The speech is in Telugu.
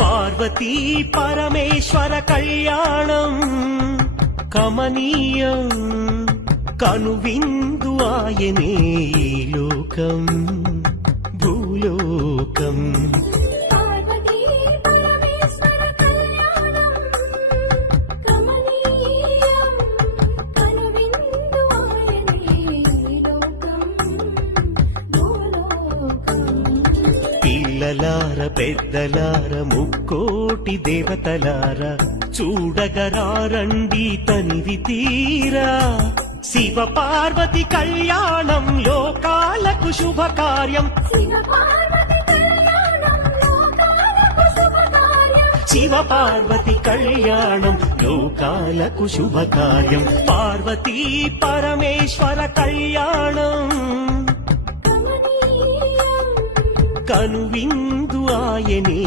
పార్వతీ పరమేశ్వర కళ్యాణం కమనీయం కనువిందు ఆయనే ఈ లోకం భూలోకం. పిల్లలార పెద్దలార ముక్కోటి దేవతలార చూడగరారండి తనివి తీరా. శివ పార్వతి కళ్యాణం లోకాలకు శుభకార్యం. శివ పార్వతి కళ్యాణం లోకాలకు శుభకార్యం. పార్వతీ పరమేశ్వర కళ్యాణం కనువిందు ఆయనే